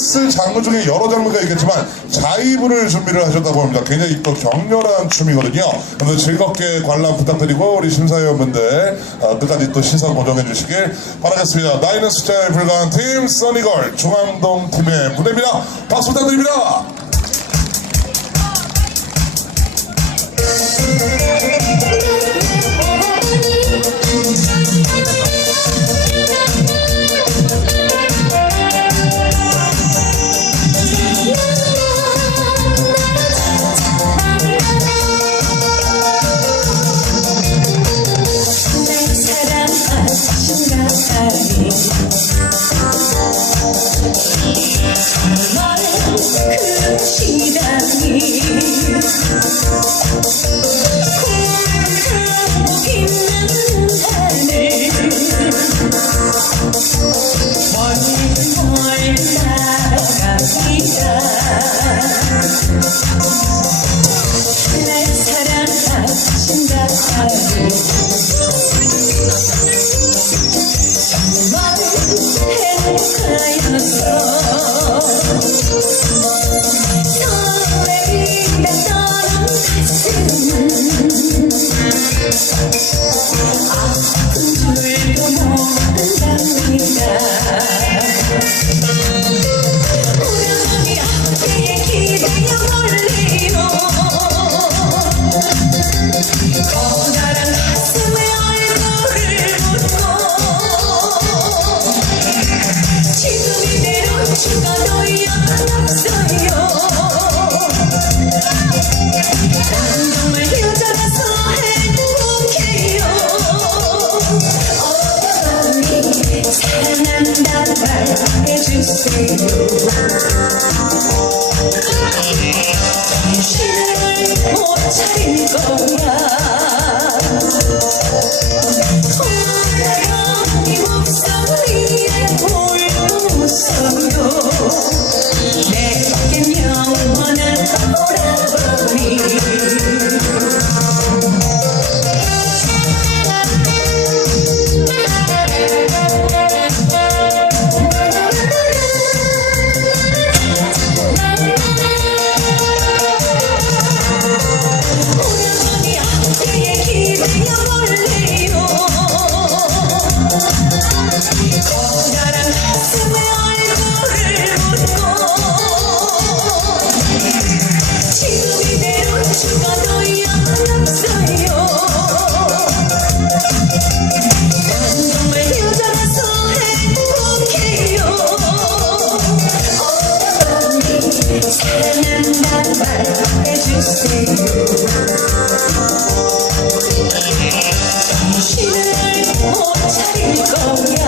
댄스 장르 중에 여러 장르가 있겠지만 자이브를 준비를 하셨다고 합니다. 굉장히 또 격렬한 춤이거든요. 그래서 즐겁게 관람 부탁드리고 우리 심사위원분들 끝까지 또 시선 고정해 주시길 바라겠습니다. 나이는 숫자에 불과한 팀 써니걸 중앙동 팀의 무대입니다. 박수 부탁드립니다. 정신을 못 차릴 거야. 이 목소리에 울고서도 내겐 영원한 오라버니. 커다란 가슴에 얼굴을 묻고 지금 이대로 죽어도 영원없어요. 난 정말 여자라서 행복해요. 어머니 사랑한다는 말 해주세요. 정신을 못 차릴 거야.